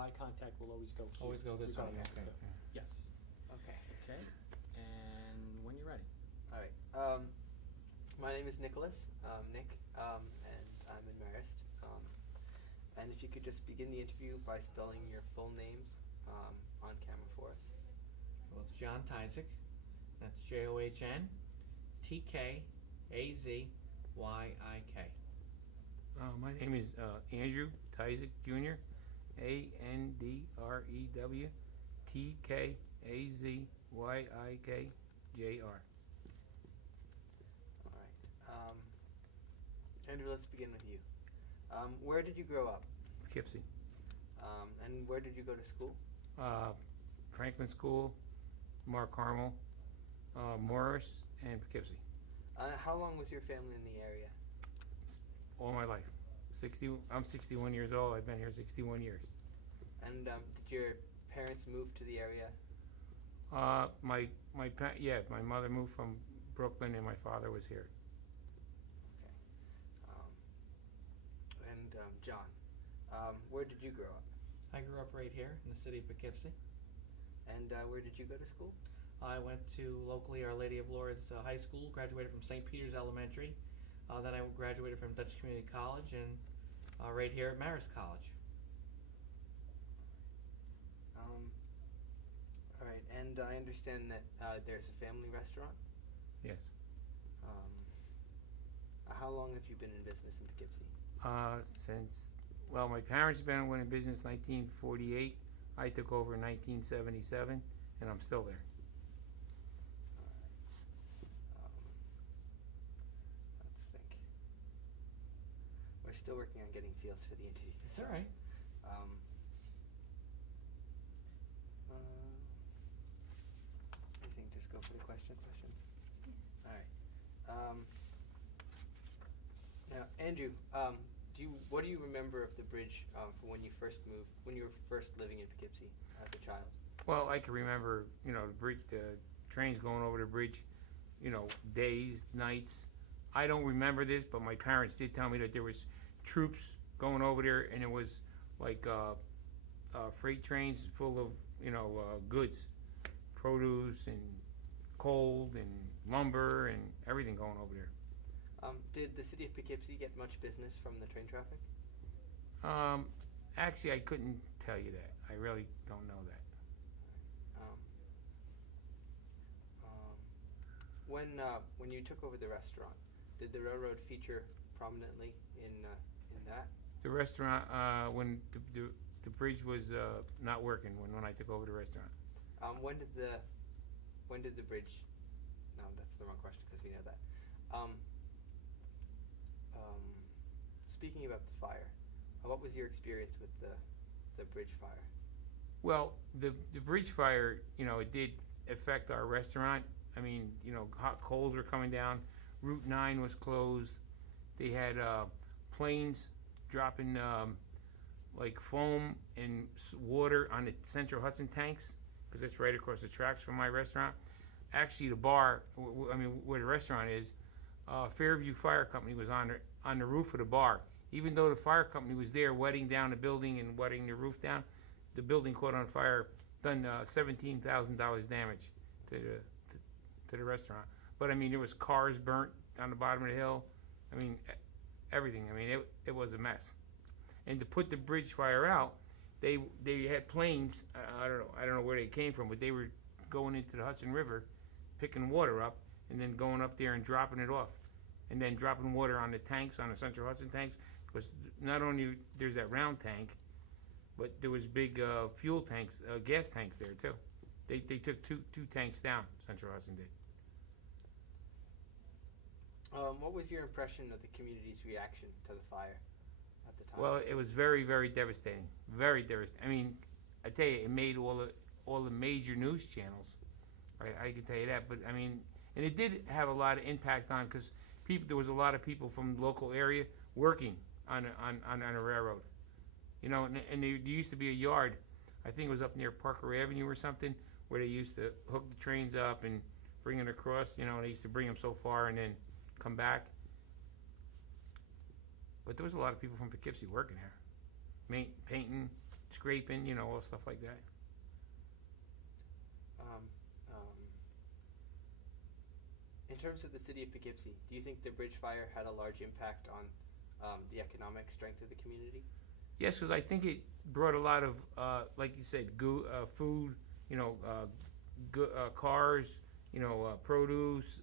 eye contact will always go here. Always go this way, regardless. okay. Yes. Okay. Okay, and when you're ready. All right. My name is Nicholas, Nick, and I'm in Marist. And if you could just begin the interview by spelling your full names on camera for us. Well, it's John Tkazyik. That's JOHN-TKAZYIK. My name is Andrew Tkazyik Jr. ANDREW TKAZYIKJR. All right. Andrew, let's begin with you. Where did you grow up? Poughkeepsie. And where did you go to school? Franklin School, Mark Carmel, Morris, and Poughkeepsie. How long was your family in the area? All my life. I'm 61 years old. I've been here 61 years. And did your parents move to the area? My mother moved from Brooklyn and my father was here. Okay. And John, where did you grow up? I grew up right here in the city of Poughkeepsie. And where did you go to school? I went to locally Our Lady of Lourdes High School, graduated from St. Peter's Elementary. Then I graduated from Dutch Community College and right here at Marist College. All right, and I understand that there's a family restaurant. Yes. How long have you been in business in Poughkeepsie? My parents have been in business 1948. I took over in 1977, and I'm still there. Let's think. We're still working on getting feels for the interview. It's all right. Anything, just go for the questions? All right. Now, Andrew, what do you remember of the bridge from when you first moved, when you were first living in Poughkeepsie as a child? Well, I can remember, the bridge, the trains going over the bridge, days, nights. I don't remember this, but my parents did tell me that there was troops going over there, and it was like freight trains full of, goods, produce and coal and lumber and everything going over there. Did the city of Poughkeepsie get much business from the train traffic? Actually, I couldn't tell you that. I really don't know that. When you took over the restaurant, did the railroad feature prominently in that? The restaurant, when the bridge was not working, when I took over the restaurant. When did the bridge? No, that's the wrong question because we know that. Speaking about the fire, what was your experience with the bridge fire? Well, the bridge fire, it did affect our restaurant. I mean, hot coals were coming down. Route 9 was closed. They had planes dropping like foam and water on the central Hudson tanks because it's right across the tracks from my restaurant. Actually, the bar, where the restaurant is, Fairview Fire Company was on the roof of the bar. Even though the fire company was there wetting down the building and wetting the roof down, the building caught on fire, done $17,000 damage to the restaurant. But there was cars burnt on the bottom of the hill. Everything. It was a mess. And to put the bridge fire out, they had planes. I don't know where they came from, but they were going into the Hudson River, picking water up, and then going up there and dropping it off, and then dropping water on the tanks, on the Central Hudson tanks. Because not only there's that round tank, but there was big fuel tanks, gas tanks there too. They took two tanks down. Central Hudson did. What was your impression of the community's reaction to the fire at the time? Well, it was very, very devastating. Very devastating. I tell you, it made all the major news channels. I can tell you that. But and it did have a lot of impact on because there was a lot of people from the local area working on a railroad. And there used to be a yard, I think it was up near Parker Avenue or something, where they used to hook the trains up and bring it across. They used to bring them so far and then come back. But there was a lot of people from Poughkeepsie working here, painting, scraping, all stuff like that. In terms of the city of Poughkeepsie, do you think the bridge fire had a large impact on the economic strength of the community? Yes, because I think it brought a lot of, like you said, food, cars, produce.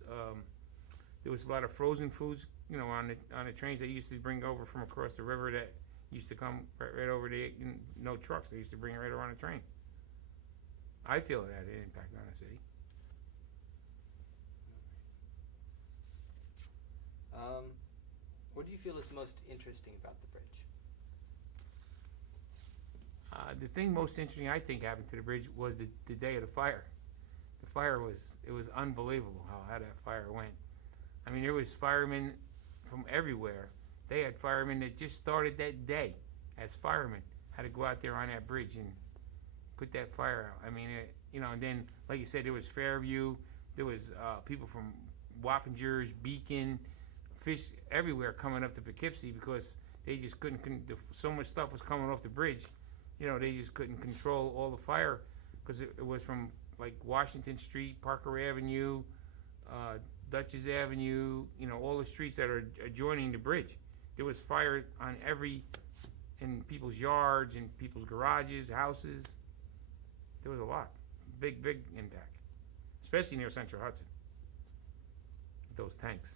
There was a lot of frozen foods, on the trains they used to bring over from across the river that used to come right over there. No trucks, they used to bring it right around the train. I feel it had an impact on the city. What do you feel is most interesting about the bridge? The thing most interesting I think happened to the bridge was the day of the fire. The fire it was unbelievable how that fire went. I mean, there was firemen from everywhere. They had firemen that just started that day as firemen, had to go out there on that bridge and put that fire out. I mean, and then, like you said, there was Fairview, there was people from Wappingers, Beacon, Fish, everywhere coming up to Poughkeepsie because they just couldn't, so much stuff was coming off the bridge. They just couldn't control all the fire because it was from like Washington Street, Parker Avenue, Dutchess Avenue, all the streets that are adjoining the bridge. There was fire in people's yards, in people's garages, houses. There was a lot. Big impact. Especially near Central Hudson. Those tanks.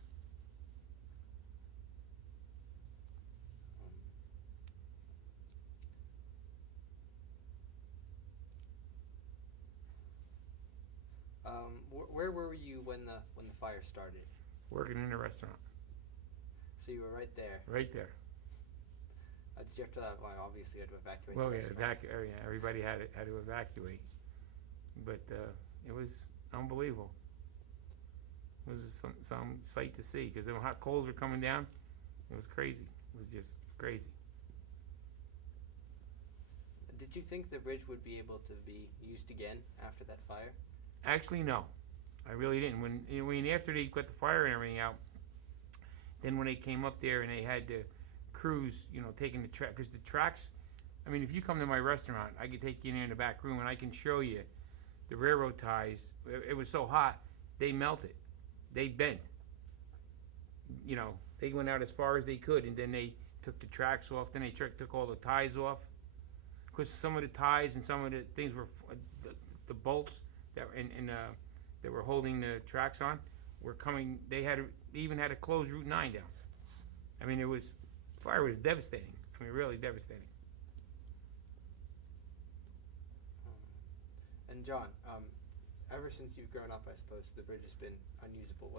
Where were you when the fire started? Working in a restaurant. So you were right there. Right there. Did you have to? Well, obviously you had to evacuate. Well, the yeah, restaurant. everybody had to evacuate, but it was unbelievable. It was some sight to see because the hot coals were coming down. It was crazy. It was just crazy. Did you think the bridge would be able to be used again after that fire? Actually, no, I really didn't. When after they got the fire and everything out, then when they came up there and they had the crews, taking the track, because the tracks. I mean, if you come to my restaurant, I can take you in the back room and I can show you the railroad ties. It was so hot, they melted, they bent. They went out as far as they could, and then they took the tracks off. Then they took all the ties off, because some of the ties and some of the things were the bolts that that were holding the tracks on were coming. They even had to close Route 9 down. I mean, fire was devastating. I mean, really devastating. And John, ever since you've grown up, I suppose the bridge has been unusable.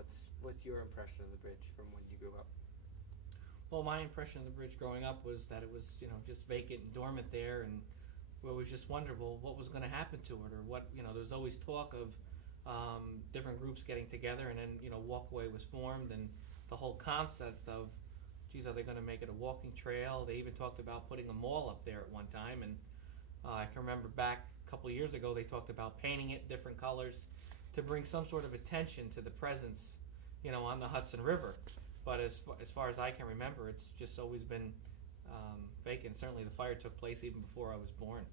What's your impression of the bridge from when you grew up? Well, my impression of the bridge growing up was that it was, just vacant and dormant there, and it was just wonderful what was going to happen to it, or what, there was always talk of different groups getting together, and then, Walkway was formed, and the whole concept of, geez, are they going to make it a walking trail? They even talked about putting a mall up there at one time, and I can remember back a couple of years ago they talked about painting it different colors to bring some sort of attention to the presence, on the Hudson River. But as far as I can remember, it's just always been vacant. Certainly the fire took place even before I was born.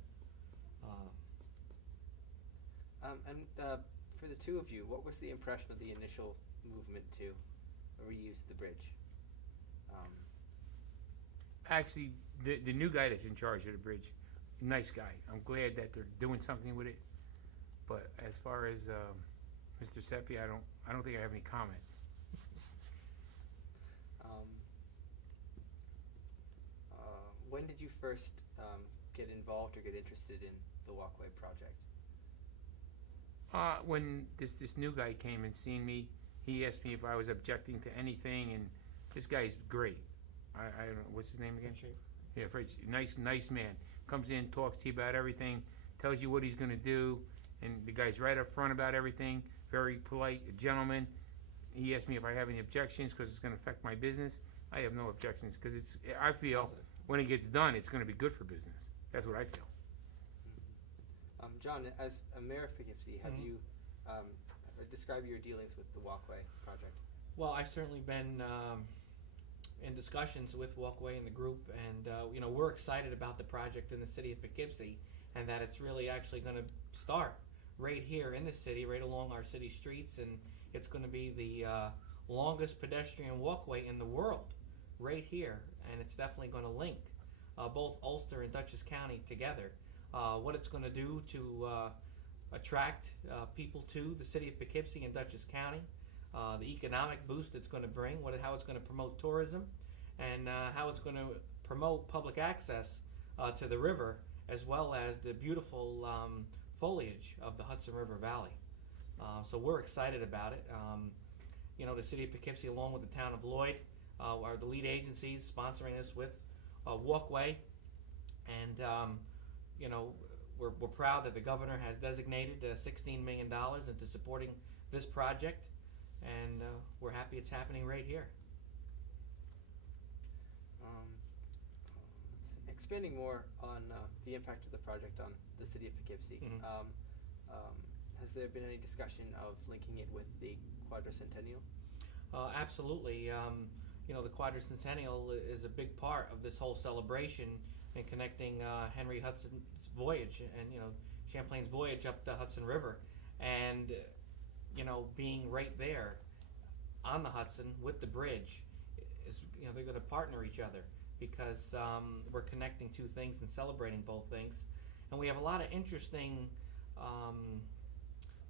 For the two of you, what was the impression of the initial movement to reuse the bridge? Actually, the new guy that's in charge of the bridge, nice guy. I'm glad that they're doing something with it. But as far as Mr. Seppi, I don't think I have any comment. When did you first get involved or get interested in the Walkway project? When this new guy came and seen me, he asked me if I was objecting to anything, and this guy's great. I don't know, what's his name again? Yeah, Fred. Nice man. Comes in, talks to you about everything, tells you what he's going to do, and the guy's right up front about everything. Very polite, a gentleman. He asked me if I have any objections because it's going to affect my business. I have no objections because I feel when it gets done, it's going to be good for business. That's what I feel. John, as a mayor of Poughkeepsie, have you describe your dealings with the Walkway project? Well, I've certainly been in discussions with Walkway and the group, and we're excited about the project in the city of Poughkeepsie, and that it's really actually going to start right here in the city, right along our city streets, and it's going to be the longest pedestrian walkway in the world, right here, and it's definitely going to link both Ulster and Dutchess County together. What it's going to do to attract people to the city of Poughkeepsie and Dutchess County, the economic boost it's going to bring, how it's going to promote tourism, and how it's going to promote public access to the river, as well as the beautiful foliage of the Hudson River Valley. So we're excited about it. The city of Poughkeepsie, along with the town of Lloyd, are the lead agencies sponsoring this with Walkway, and we're proud that the governor has designated $16 million into supporting this project, and we're happy it's happening right here. Expanding more on the impact of the project on the city of Poughkeepsie, has there been any discussion of linking it with the Quadricentennial? Absolutely. The Quadricentennial is a big part of this whole celebration and connecting Henry Hudson's voyage and Champlain's voyage up the Hudson River, and being right there on the Hudson with the bridge is they're going to partner each other, because we're connecting two things and celebrating both things, and we have a lot of interesting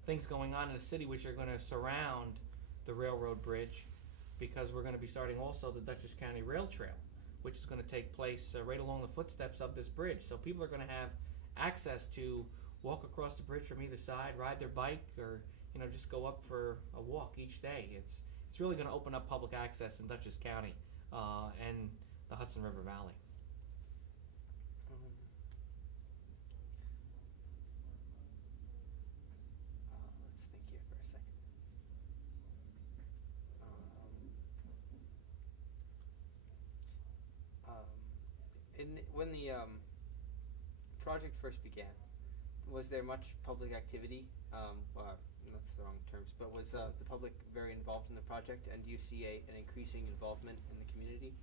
things going on in the city which are going to surround the railroad bridge, because we're going to be starting also the Dutchess County Rail Trail, which is going to take place right along the footsteps of this bridge. So people are going to have access to walk across the bridge from either side, ride their bike, or just go up for a walk each day. It's really going to open up public access in Dutchess County and the Hudson River Valley. Let's think here for a second. When the project first began, was there much public activity? That's the wrong terms, but was the public very involved in the project, and do you see an increasing involvement in the community?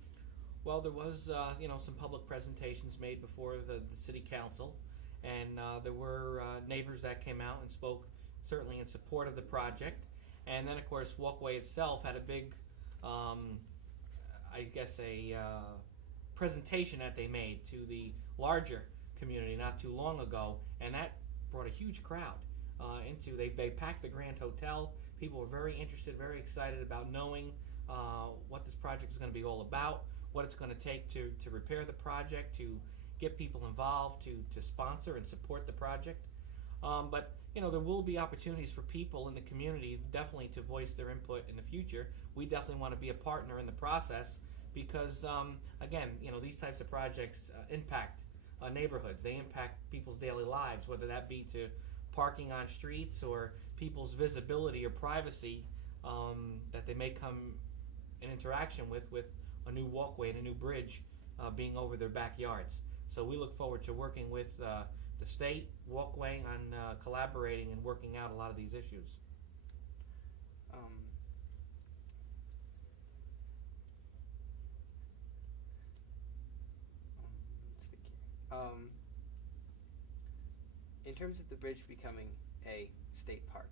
Well, there was some public presentations made before the city council, and there were neighbors that came out and spoke certainly in support of the project. And then, of course, Walkway itself had a big, presentation that they made to the larger community not too long ago, and that brought a huge crowd they packed the Grand Hotel. People were very interested, very excited about knowing what this project is going to be all about, what it's going to take to repair the project, to get people involved, to sponsor and support the project. But there will be opportunities for people in the community definitely to voice their input in the future. We definitely want to be a partner in the process, because again, these types of projects impact neighborhoods. They impact people's daily lives, whether that be to parking on streets or people's visibility or privacy that they may come in interaction with a new walkway and a new bridge being over their backyards. So we look forward to working with the state, Walkway, on collaborating and working out a lot of these issues. In terms of the bridge becoming a state park,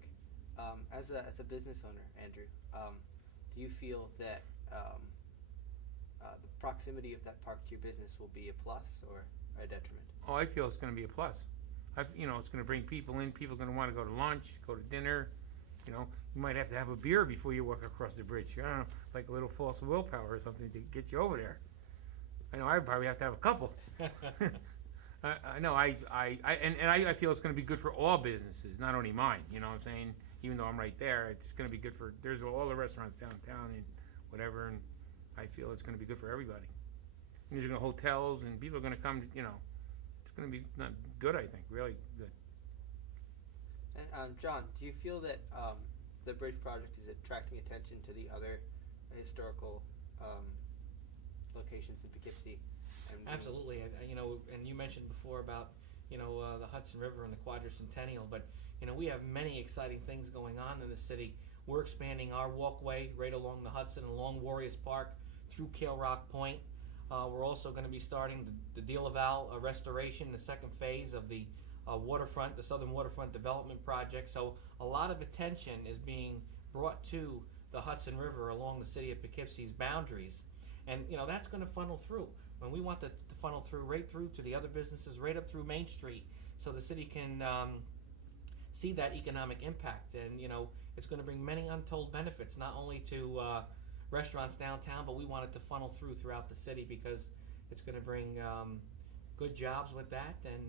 as a business owner, Andrew, do you feel that the proximity of that park to your business will be a plus or a detriment? Oh, I feel it's going to be a plus. It's going to bring people in. People are going to want to go to lunch, go to dinner. You might have to have a beer before you walk across the bridge. I don't know, like a little false willpower or something to get you over there. I know I'd probably have to have a couple. I know. I feel it's going to be good for all businesses, not only mine. You know what I'm saying? Even though I'm right there, it's going to be good for. There's all the restaurants downtown and whatever, and I feel it's going to be good for everybody. And there's going to be hotels, and people are going to come. It's going to be not good. I think really good. And John, do you feel that the bridge project is attracting attention to the other historical locations in Poughkeepsie? Absolutely. And you mentioned before about the Hudson River and the Quadricentennial, but we have many exciting things going on in the city. We're expanding our walkway right along the Hudson, along Warriors Park, through Kale Rock Point. We're also going to be starting the Dealaval restoration, the second phase of the waterfront, the Southern Waterfront Development Project. So a lot of attention is being brought to the Hudson River along the city of Poughkeepsie's boundaries. And, that's going to funnel through. And we want that to funnel through right through to the other businesses, right up through Main Street, so the city can see that economic impact. And, it's going to bring many untold benefits, not only to restaurants downtown, but we want it to funnel throughout the city because it's going to bring good jobs with that, and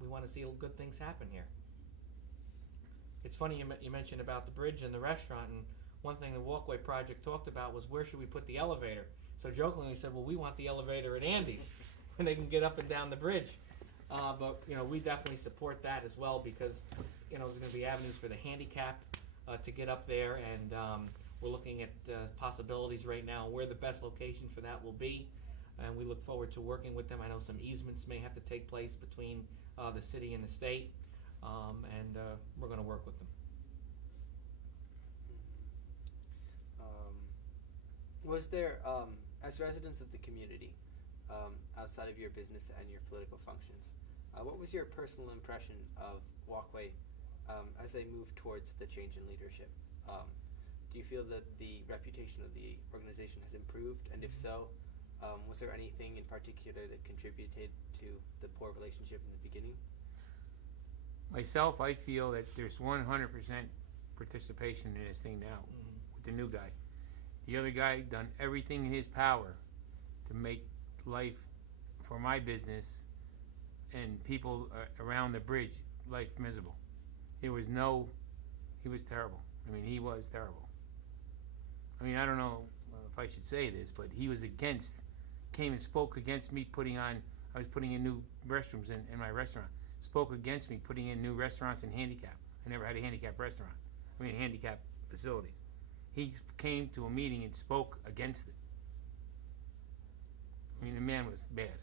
we want to see good things happen here. It's funny you mentioned about the bridge and the restaurant, and one thing the Walkway project talked about was where should we put the elevator. So jokingly we said, well, we want the elevator at Andy's when they can get up and down the bridge. But we definitely support that as well because there's going to be avenues for the handicap to get up there, and we're looking at possibilities right now where the best location for that will be, and we look forward to working with them. I know some easements may have to take place between the city and the state, and we're going to work with them. Was there, as residents of the community, outside of your business and your political functions, what was your personal impression of Walkway as they moved towards the change in leadership? Do you feel that the reputation of the organization has improved? And if so, was there anything in particular that contributed to the poor relationship in the beginning? Myself, I feel that there's 100% participation in this thing now with the new guy. The other guy done everything in his power to make life for my business and people around the bridge life miserable. He was terrible. I mean, he was terrible. I mean, I don't know if I should say this, but he was came and spoke against me I was putting in new restrooms in my restaurant. Spoke against me putting in new restaurants and handicap. I never had a handicap restaurant. Handicap facilities. He came to a meeting and spoke against it. The man was bad.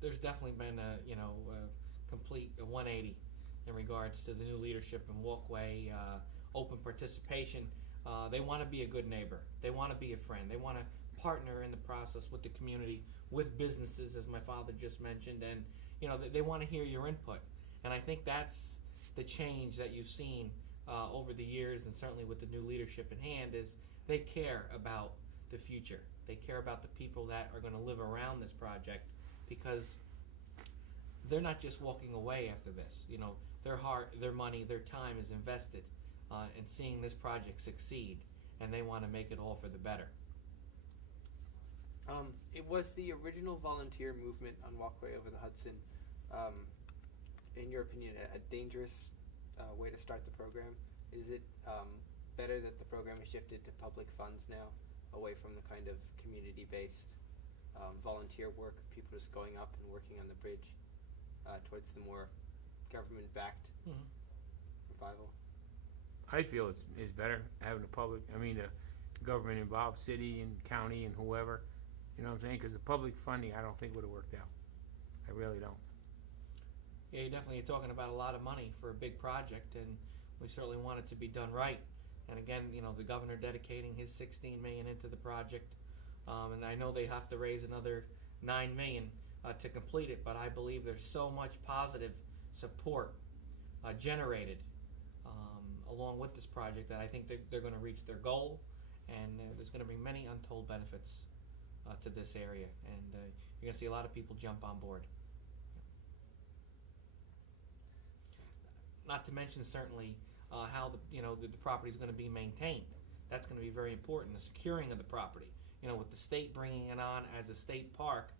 There's definitely been a complete 180 in regards to the new leadership in Walkway, open participation. They want to be a good neighbor. They want to be a friend. They want to partner in the process with the community, with businesses, as my father just mentioned, and they want to hear your input. And I think that's the change that you've seen over the years, and certainly with the new leadership in hand, is they care about the future. They care about the people that are going to live around this project, because they're not just walking away after this. Their heart, their money, their time is invested in seeing this project succeed, and they want to make it all for the better. It was the original volunteer movement on Walkway over the Hudson, in your opinion, a dangerous way to start the program? Is it better that the program is shifted to public funds now, away from the kind of community-based volunteer work, people just going up and working on the bridge, towards the more government-backed revival? I feel it's better having a government-involved city and county and whoever. You know what I'm saying? Because the public funding, I don't think would have worked out. I really don't. Yeah, you're definitely talking about a lot of money for a big project, and we certainly want it to be done right. And again, the governor dedicating his $16 million into the project, and I know they have to raise another $9 million to complete it. But I believe there's so much positive support generated along with this project that I think they're going to reach their goal, and there's going to be many untold benefits to this area, and you're going to see a lot of people jump on board. Not to mention certainly how the property is going to be maintained. That's going to be very important. The securing of the property, with the state bringing it on as a state park,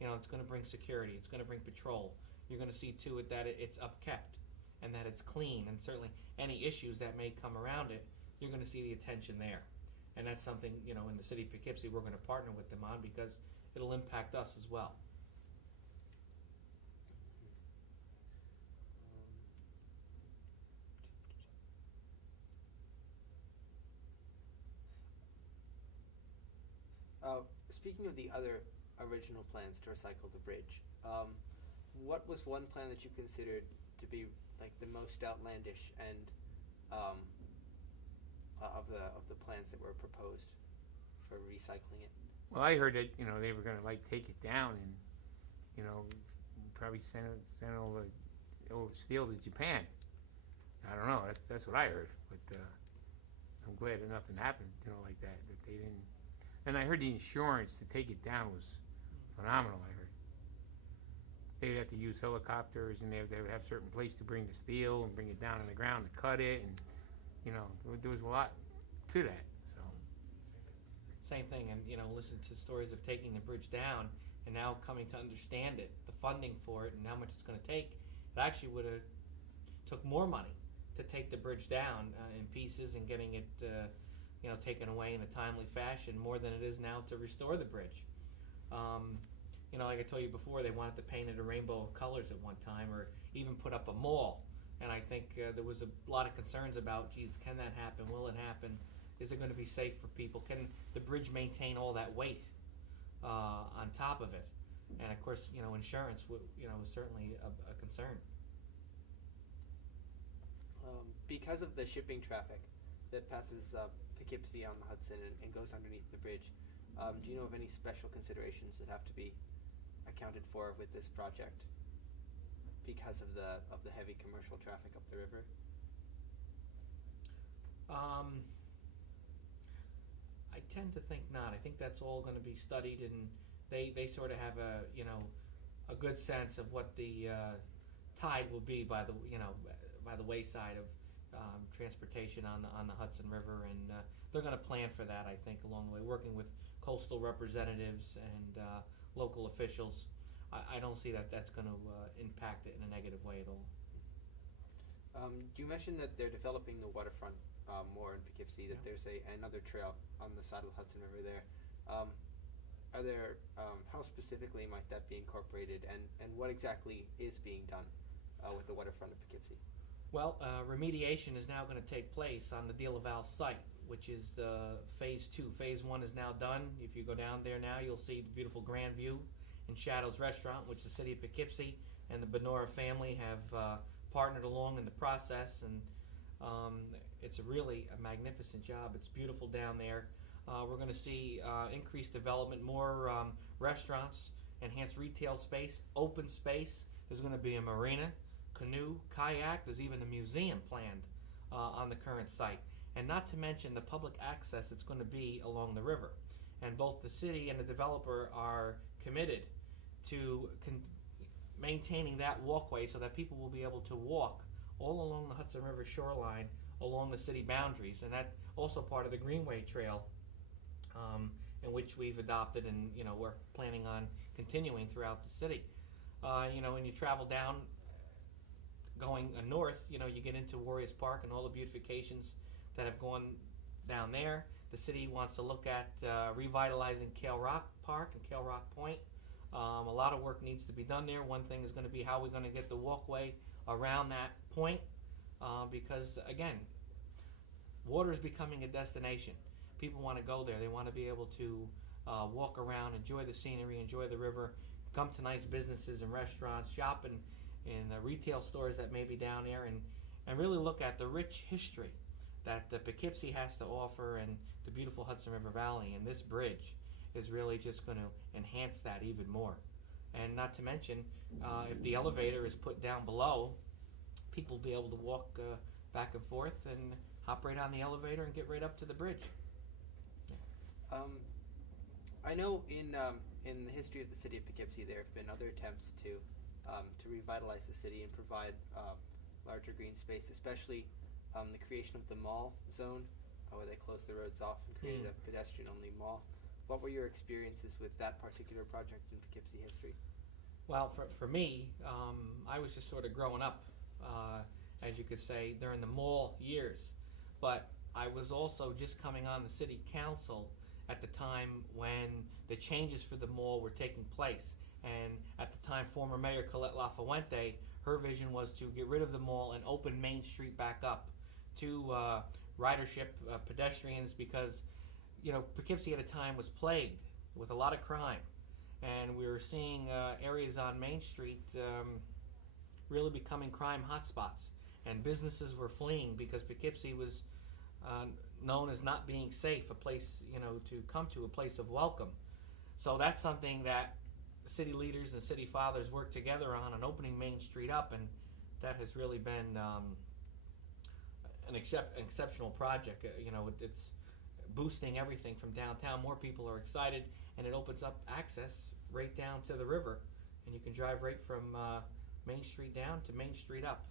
it's going to bring security. It's going to bring patrol. You're going to see to it that it's upkept and that it's clean. And certainly any issues that may come around it, you're going to see the attention there. And that's something in the city of Poughkeepsie we're going to partner with them on, because it'll impact us as well. Speaking of the other original plans to recycle the bridge, what was one plan that you considered to be like the most outlandish and of the plans that were proposed for recycling it? Well, I heard that they were gonna like take it down and probably send all the old steel to Japan. I don't know. That's what I heard, but I'm glad that nothing happened. Like that they didn't. And I heard the insurance to take it down was phenomenal. I heard they'd have to use helicopters and they would have certain place to bring the steel and bring it down on the ground to cut it, and there was a lot to that. So Same thing, and listen to stories of taking the bridge down and now coming to understand it, the funding for it, and how much it's going to take. It actually would have took more money to take the bridge down in pieces and getting it, taken away in a timely fashion, more than it is now to restore the bridge. Like I told you before, they wanted to paint it a rainbow of colors at one time, or even put up a mall. And I think there was a lot of concerns about, geez, can that happen? Will it happen? Is it going to be safe for people? Can the bridge maintain all that weight on top of it? And of course, insurance, was certainly a concern. Because of the shipping traffic that passes Poughkeepsie on the Hudson and goes underneath the bridge, do you know of any special considerations that have to be accounted for with this project because of the heavy commercial traffic up the river? I tend to think not. I think that's all going to be studied, and they sort of have a good sense of what the tide will be by the wayside of transportation on the Hudson River, and they're going to plan for that, I think, along the way, working with coastal representatives and local officials. I don't see that's going to impact it in a negative way at all. You mentioned that they're developing the waterfront more in Poughkeepsie, that there's another trail on the side of the Hudson River there. Are there, how specifically might that be incorporated, and what exactly is being done with the waterfront of Poughkeepsie? Well, remediation is now going to take place on the De La Valle site, which is phase 2. Phase 1 is now done. If you go down there now, you'll see the beautiful Grand View and Shadows Restaurant, which the city of Poughkeepsie and the Benora family have partnered along in the process, and it's really a magnificent job. It's beautiful down there. We're going to see increased development, more restaurants, enhanced retail space, open space. There's going to be a marina, canoe, kayak. There's even a museum planned on the current site. And not to mention the public access it's going to be along the river. And both the city and the developer are committed to maintaining that walkway so that people will be able to walk all along the Hudson River shoreline along the city boundaries. And that's also part of the Greenway Trail, in which we've adopted, and we're planning on continuing throughout the city. When you travel down, going north, you get into Warriors Park and all the beautifications that have gone down there. The city wants to look at revitalizing Kale Rock Park and Kale Rock Point. A lot of work needs to be done there. One thing is going to be how we're going to get the walkway around that point, because again, water is becoming a destination. People want to go there. They want to be able to walk around, enjoy the scenery, enjoy the river, come to nice businesses and restaurants, shop in retail stores that may be down there, and really look at the rich history that the Poughkeepsie has to offer, and the beautiful Hudson River Valley. And this bridge is really just going to enhance that even more. And not to mention, if the elevator is put down below, people will be able to walk back and forth and hop right on the elevator and get right up to the bridge. I know in the history of the city of Poughkeepsie, there have been other attempts to revitalize the city and provide larger green space, especially the creation of the mall zone, where they closed the roads off and created a pedestrian-only mall. What were your experiences with that particular project in Poughkeepsie history? Well, for me, I was just sort of growing up, as you could say, during the mall years. But I was also just coming on the city council at the time when the changes for the mall were taking place. And at the time, former Mayor Colette LaFuente, her vision was to get rid of the mall and open Main Street back up to ridership, pedestrians, because Poughkeepsie at a time was plagued with a lot of crime, and we were seeing areas on Main Street really becoming crime hotspots, and businesses were fleeing because Poughkeepsie was known as not being safe, a place, to come to, a place of welcome. So that's something that city leaders and city fathers work together on opening Main Street up, and that has really been an exceptional project. It's boosting everything from downtown. More people are excited, and it opens up access right down to the river, and you can drive right from Main Street down to Main Street up.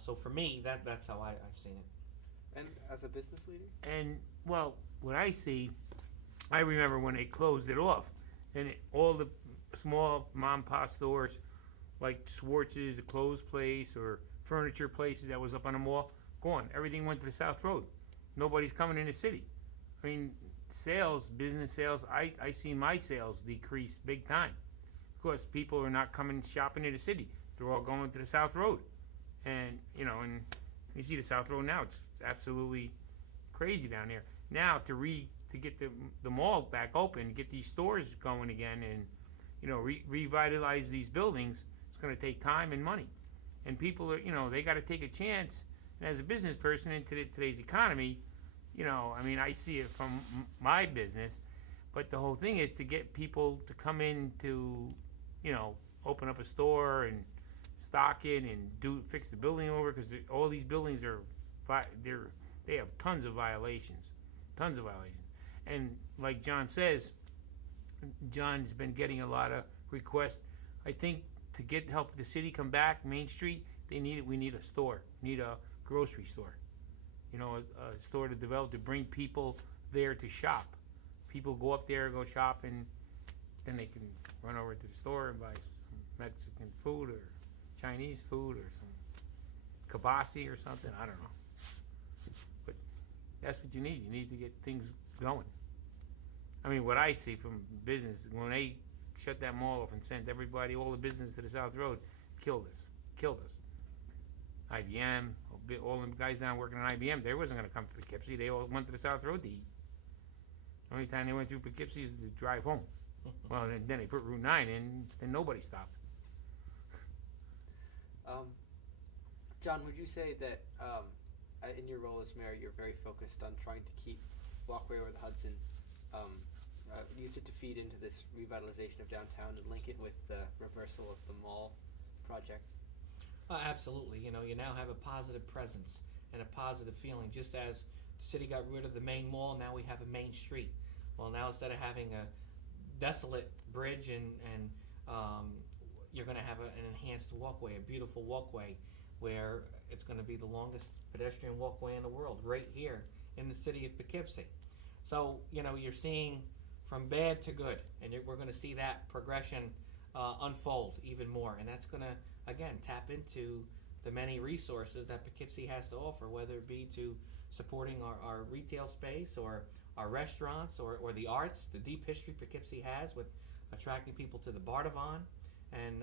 So for me, that's how I've seen it. And as a business leader? And, well, what I see, I remember when they closed it off, and all the small mom and pop stores, like Schwartz's, the clothes place, or furniture places that was up on the mall, gone. Everything went to the South Road. Nobody's coming in the city. I mean, business sales, I see my sales decrease big time. Because people are not coming shopping in the city. They're all going to the South Road. And, and you see the South Road now, it's absolutely crazy down there. Now, to get the mall back open, get these stores going again, and, revitalize these buildings, it's going to take time and money. And people are, they got to take a chance. And as a business person in today's economy, I see it from my business, but the whole thing is to get people to come in to, open up a store and stock it and fix the building over, because all these buildings they have tons of violations. And like John says, John's been getting a lot of requests. I think to help the city come back, Main Street, we need a store, need a grocery store. A store to develop, to bring people there to shop. People go up there, go shop, and then they can run over to the store and buy some Mexican food or Chinese food or some kibasi or something. I don't know. But that's what you need. You need to get things going. I mean, what I see from business, when they shut that mall off and sent all the business to the South Road, killed us. IBM, all them guys down working on IBM, they wasn't going to come to Poughkeepsie. They all went to the South Road to eat. The only time they went through Poughkeepsie is to drive home. Well, then they put Route 9 in, and nobody stopped. John, would you say that in your role as mayor, you're very focused on trying to keep Walkway over the Hudson, use it to feed into this revitalization of downtown and link it with the reversal of the mall project? Absolutely. You now have a positive presence and a positive feeling. Just as the city got rid of the main mall, now we have a main street. Well, now instead of having a desolate bridge and you're going to have an enhanced walkway, a beautiful walkway, where it's going to be the longest pedestrian walkway in the world, right here in the city of Poughkeepsie. So, you're seeing from bad to good, and we're going to see that progression unfold even more, and that's going to, again, tap into the many resources that Poughkeepsie has to offer, whether it be to supporting our retail space or our restaurants or the arts, the deep history Poughkeepsie has with attracting people to the Bardavon, and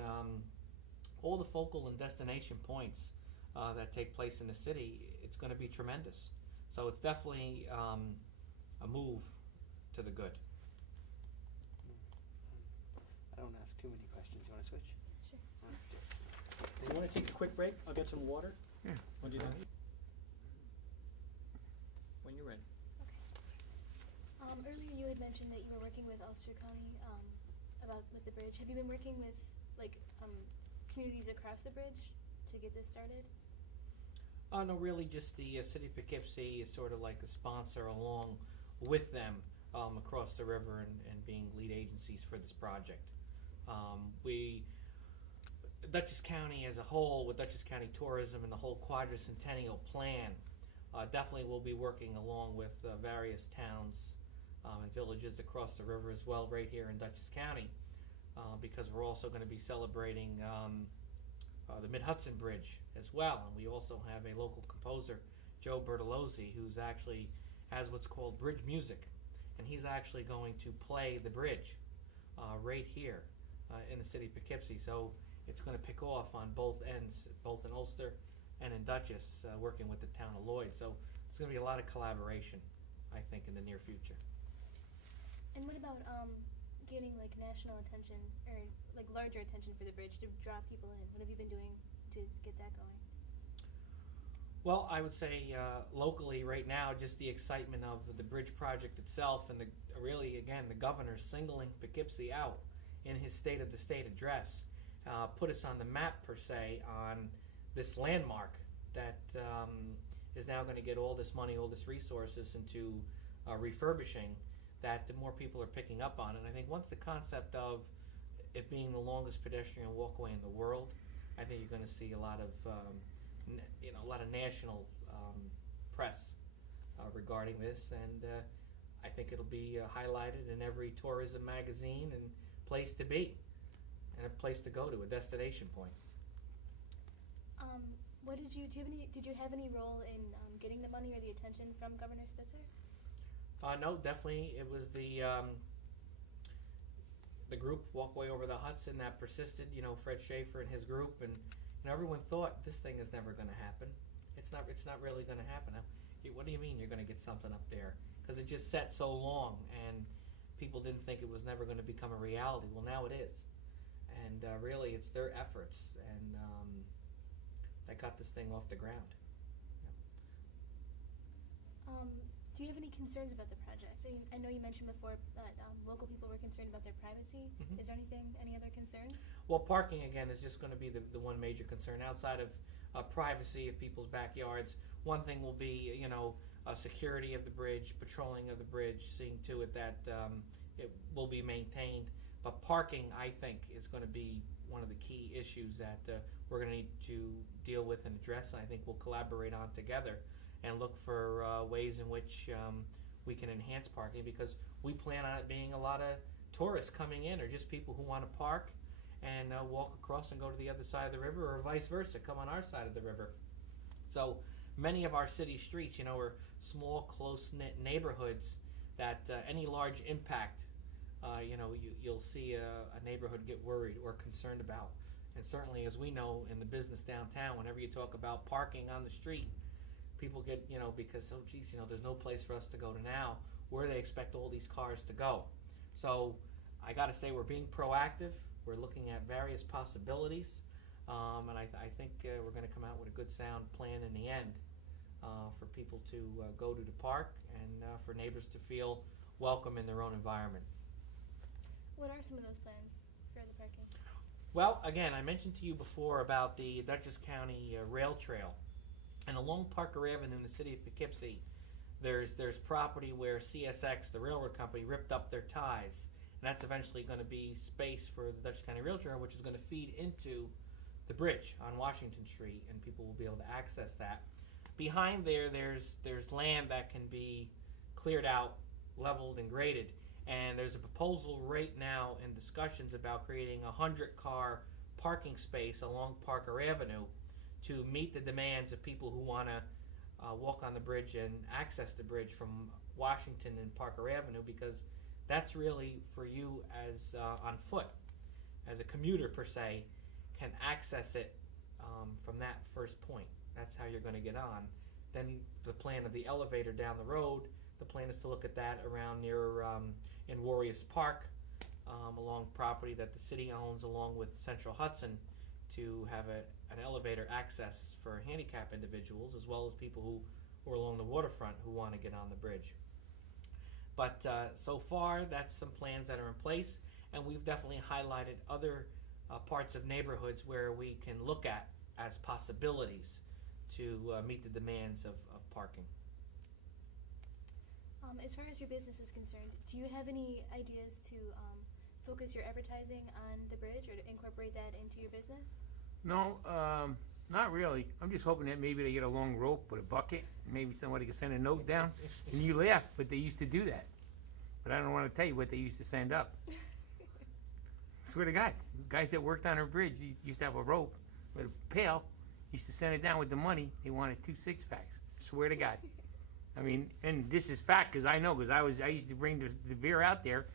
all the focal and destination points that take place in the city. It's going to be tremendous. So it's definitely a move to the good. I don't ask too many questions. You want to switch? Sure. Let's do it. Do you want to take a quick break? I'll get some water. Yeah. What do you think? When you're ready. Earlier you had mentioned that you were working with Ulster County with the bridge. Have you been working with communities across the bridge to get this started? No, really, just the city of Poughkeepsie is sort of like a sponsor along with them across the river and being lead agencies for this project. Dutchess County as a whole, with Dutchess County Tourism and the whole Quadricentennial plan, definitely will be working along with various towns and villages across the river as well, right here in Dutchess County, because we're also going to be celebrating the Mid-Hudson Bridge as well. And we also have a local composer, Joe Bertolozzi, who's actually has what's called bridge music, and he's actually going to play the bridge right here in the city of Poughkeepsie. So it's going to pick off on both ends, both in Ulster and in Dutchess, working with the town of Lloyd. So it's going to be a lot of collaboration, I think, in the near future. And what about getting national attention or larger attention for the bridge to draw people in? What have you been doing to get that going? Well, I would say locally right now, just the excitement of the bridge project itself, and really again the governor singling Poughkeepsie out in his State of the State address, put us on the map per se on this landmark that is now going to get all this money, all this resources into refurbishing. That the more people are picking up on, and I think once the concept of it being the longest pedestrian walkway in the world, I think you're going to see a lot of a lot of national press regarding this, and I think it'll be highlighted in every tourism magazine and place to be, and a place to go to, a destination point. Did you have any role in getting the money or the attention from Governor Spitzer? No, definitely it was the group Walkway over the Hudson that persisted. Fred Schaefer and his group, and everyone thought this thing is never going to happen. It's not really going to happen. What do you mean you're going to get something up there? Because it just sat so long, and people didn't think it was never going to become a reality. Well, now it is, and really it's their efforts and that got this thing off the ground. Do you have any concerns about the project? I know you mentioned before that local people were concerned about their privacy. Mhm. Is there any other concerns? Well, parking again is just going to be the one major concern outside of privacy of people's backyards. One thing will be, security of the bridge, patrolling of the bridge, seeing to it that it will be maintained. But parking, I think, is going to be one of the key issues that we're going to need to deal with and address, and I think we'll collaborate on together and look for ways in which we can enhance parking, because we plan on it being a lot of tourists coming in, or just people who want to park and walk across and go to the other side of the river, or vice versa, come on our side of the river. So many of our city streets, are small, close-knit neighborhoods that any large impact, you'll see a neighborhood get worried or concerned about. And certainly, as we know in the business downtown, whenever you talk about parking on the street, people get, because, there's no place for us to go to now. Where do they expect all these cars to go? So I got to say, we're being proactive. We're looking at various possibilities. And I think we're going to come out with a good sound plan in the end for people to go to the park, and for neighbors to feel welcome in their own environment. What are some of those plans for the parking? Well, again, I mentioned to you before about the Dutchess County Rail Trail. And along Parker Avenue in the city of Poughkeepsie, there's property where CSX, the railroad company, ripped up their ties. And that's eventually going to be space for the Dutchess County Rail Trail, which is going to feed into the bridge on Washington Street, and people will be able to access that. Behind there's land that can be cleared out, leveled, and graded. And there's a proposal right now in discussions about creating a 100-car parking space along Parker Avenue to meet the demands of people who want to walk on the bridge and access the bridge from Washington and Parker Avenue, because that's really for you as on foot, as a commuter per se, can access it from that first point. That's how you're going to get on. Then the plan of the elevator down the road, the plan is to look at that around near in Warriors Park, along property that the city owns along with Central Hudson, to have an elevator access for handicapped individuals, as well as people who are along the waterfront who want to get on the bridge. But so far, that's some plans that are in place, and we've definitely highlighted other parts of neighborhoods where we can look at as possibilities to meet the demands of parking. As far as your business is concerned, do you have any ideas to focus your advertising on the bridge, or to incorporate that into your business? No, not really. I'm just hoping that maybe they get a long rope with a bucket. Maybe somebody can send a note down. And you laugh, but they used to do that. But I don't want to tell you what they used to send up. Swear to God, guys that worked on our bridge used to have a rope with a pail. Used to send it down with the money. They wanted 2 6-packs. Swear to God. I mean, and this is fact, because I know, because I used to bring the beer out there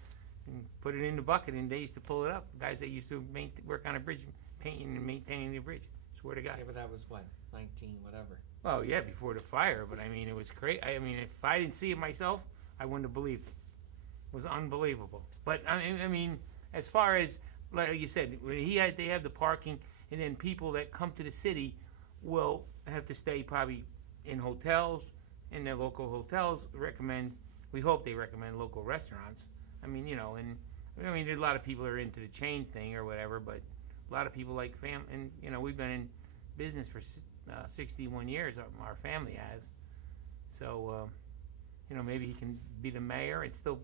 and put it in the bucket, and they used to pull it up. Guys that used to work on a bridge, painting and maintaining the bridge. Swear to God. Yeah, but that was what, 19, whatever. Well, yeah, before the fire, but I mean, it was crazy. I mean, if I didn't see it myself, I wouldn't have believed it. It was unbelievable. But I mean, as far as, like you said, when they have the parking, and then people that come to the city will have to stay probably in hotels, and their local hotels we hope they recommend local restaurants. I mean, there's a lot of people are into the chain thing or whatever, but a lot of people like and we've been in business for 61 years, our family has. So, maybe he can be the mayor and still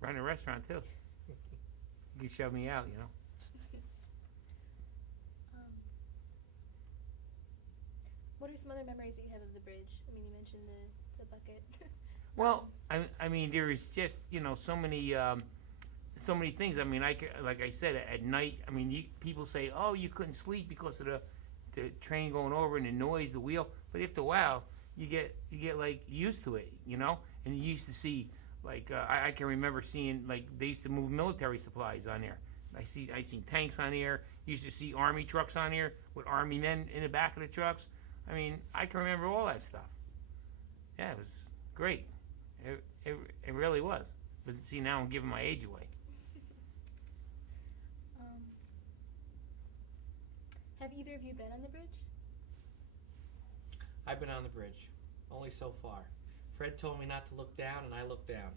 run a restaurant too. He can shove me out, What are some other memories that you have of the bridge? I mean, you mentioned the bucket. Well, I mean, there is just so many things. I mean, like I said, at night. I mean, people say, "Oh, you couldn't sleep because of the train going over and the noise, the wheel." But after a while, you get like used to it, And you used to see like I can remember seeing like they used to move military supplies on there. I'd seen tanks on there. Used to see army trucks on there with army men in the back of the trucks. I mean, I can remember all that stuff. Yeah, it was great. It really was. But see, now I'm giving my age away. Have either of you been on the bridge? I've been on the bridge, only so far. Fred told me not to look down, and I looked down.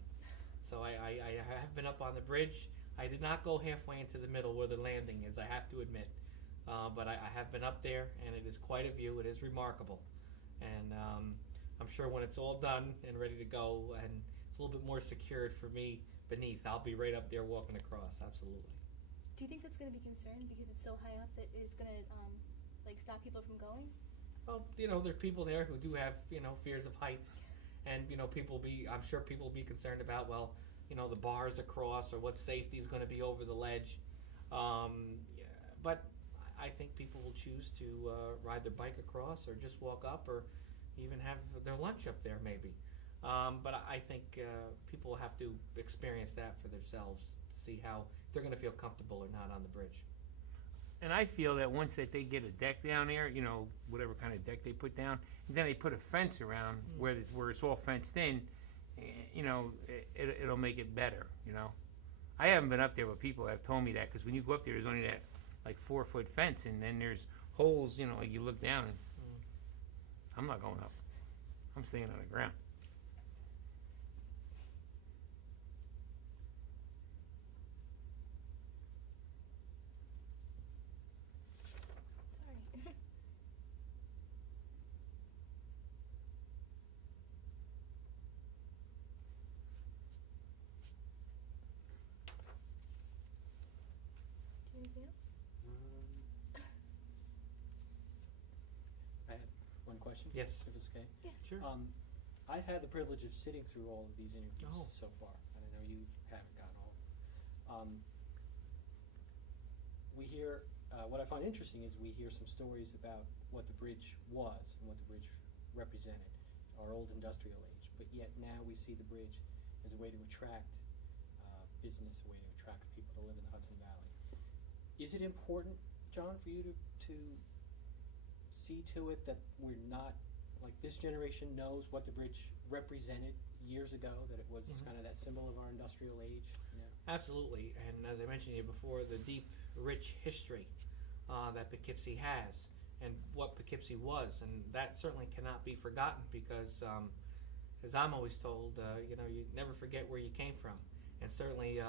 So I have been up on the bridge. I did not go halfway into the middle where the landing is, I have to admit. But I have been up there, and it is quite a view. It is remarkable. And I'm sure when it's all done and ready to go, and it's a little bit more secured for me beneath, I'll be right up there walking across, absolutely. Do you think that's going to be concerned because it's so high up that it's going to stop people from going? Well, there are people there who do have, fears of heights. And, I'm sure people will be concerned about, the bars across or what safety is going to be over the ledge. But I think people will choose to ride their bike across or just walk up or even have their lunch up there maybe. But I think people will have to experience that for themselves to see how they're going to feel comfortable or not on the bridge. And I feel that once that they get a deck down there, whatever kind of deck they put down, and then they put a fence around where it's all fenced in, it'll make it better, I haven't been up there, but people have told me that, because when you go up there, there's only that, 4-foot fence, and then there's holes, like you look down, and I'm not going up. I'm staying on the ground. Sorry. Do you have anything else? I had one question. Yes. If it's okay. Yeah. Sure. I've had the privilege of sitting through all of these interviews Oh. so far, and I know you haven't gotten all. We hear, what I find interesting is we hear some stories about what the bridge was and what the bridge represented, our old industrial age, but yet now we see the bridge as a way to attract business, a way to attract people to live in the Hudson Valley. Is it important, John, for you to see to it that we're not, like this generation knows what the bridge represented years ago, that it was kind of that symbol of our industrial age? Absolutely, and as I mentioned to you before, the deep, rich history that Poughkeepsie has and what Poughkeepsie was, and that certainly cannot be forgotten because, as I'm always told, you never forget where you came from, and certainly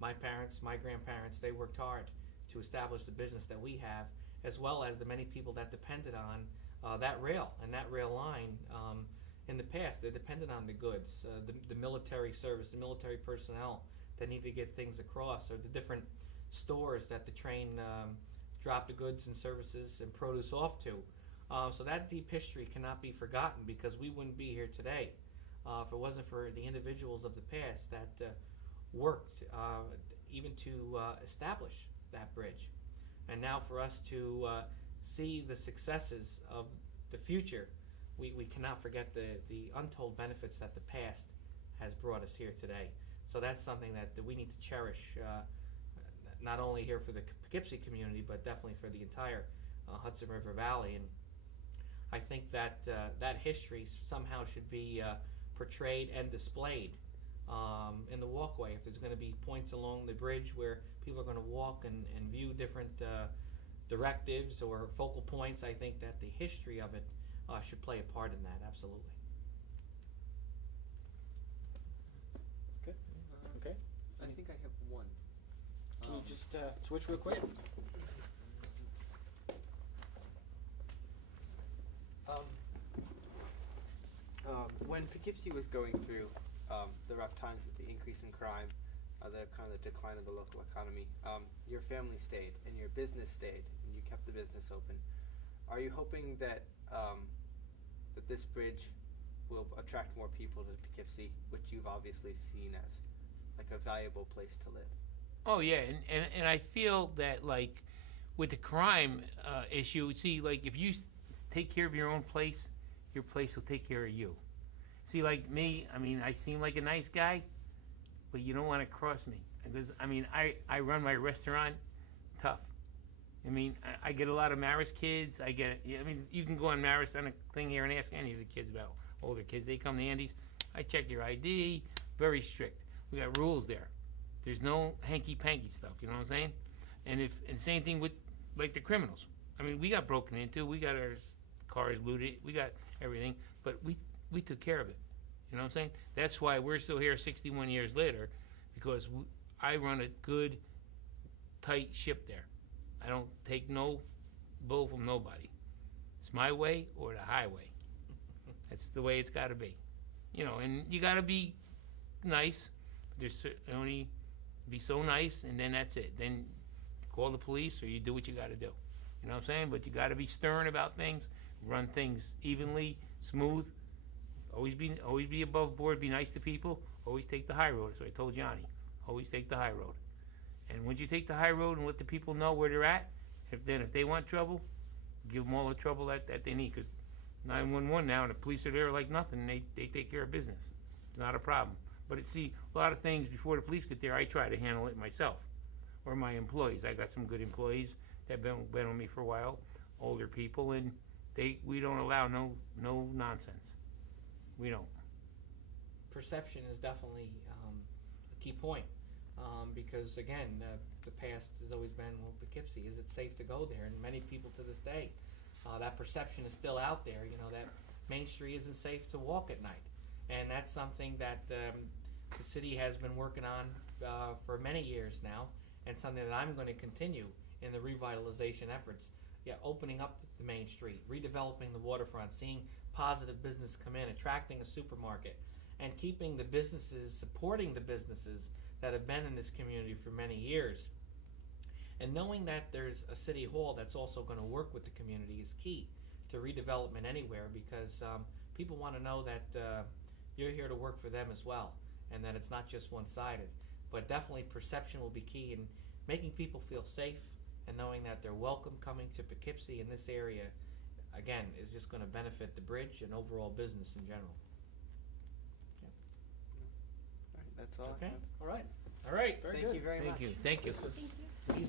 my parents, my grandparents, they worked hard to establish the business that we have, as well as the many people that depended on that rail and that rail line. In the past, they depended on the goods, the military service, the military personnel that need to get things across, or the different stores that the train dropped the goods and services and produce off to. So that deep history cannot be forgotten because we wouldn't be here today if it wasn't for the individuals of the past that worked even to establish that bridge. And now for us to see the successes of the future, we cannot forget the untold benefits that the past has brought us here today. So that's something that we need to cherish, not only here for the Poughkeepsie community, but definitely for the entire Hudson River Valley. And I think that that history somehow should be portrayed and displayed in the walkway. If there's going to be points along the bridge where people are going to walk and view different directives or focal points, I think that the history of it should play a part in that, absolutely. Good. Okay. I think I have one. Can you just switch real quick? When Poughkeepsie was going through the rough times with the increase in crime, the kind of decline of the local economy, your family stayed and your business stayed, and you kept the business open. Are you hoping that that this bridge will attract more people to Poughkeepsie, which you've obviously seen as like a valuable place to live? Oh yeah, and I feel that like with the crime issue, see, like if you take care of your own place, your place will take care of you. See, like me, I mean, I seem like a nice guy, but you don't want to cross me because I mean, I run my restaurant tough. I mean, I get a lot of Marist kids. I mean, you can go on Marist on a thing here and ask any of the kids about older kids. They come to Andy's. I check your ID. Very strict. We got rules there. There's no hanky-panky stuff. You know what I'm saying? And same thing with like the criminals. I mean, we got broken into. We got our cars looted. We got everything, but we took care of it. You know what I'm saying? That's why we're still here 61 years later, because I run a good, tight ship there. I don't take no bull from nobody. It's my way or the highway. That's the way it's got to be. You know, and you got to be nice. There's only be so nice, and then that's it. Then call the police or you do what you got to do. You know what I'm saying? But you got to be stern about things, run things evenly, smooth. Always be above board. Be nice to people. Always take the high road. So I told Johnny, always take the high road. And once you take the high road and let the people know where they're at, if they want trouble, give them all the trouble that they need. Because 911 now and the police are there like nothing. They take care of business. It's not a problem. But see, a lot of things before the police get there, I try to handle it myself or my employees. I got some good employees that have been with me for a while, older people, and we don't allow no nonsense. We don't. Perception is definitely a key point. Because again, the past has always been, well, Poughkeepsie, is it safe to go there? And many people to this day, that perception is still out there, you know, that Main Street isn't safe to walk at night. And that's something that the city has been working on for many years now, and something that I'm going to continue in the revitalization efforts. Yeah, opening up the Main Street, redeveloping the waterfront, seeing positive business come in, attracting a supermarket, and keeping the businesses, supporting the businesses that have been in this community for many years. And knowing that there's a city hall that's also going to work with the community is key to redevelopment anywhere, because people want to know that you're here to work for them as well, and that it's not just one-sided. But definitely perception will be key in making people feel safe and knowing that they're welcome coming to Poughkeepsie in this area, again, is just going to benefit the bridge and overall business in general. All right, that's all. Okay. All right. All right. Very Thank good. you very much. Thank you. This was Thank you. easy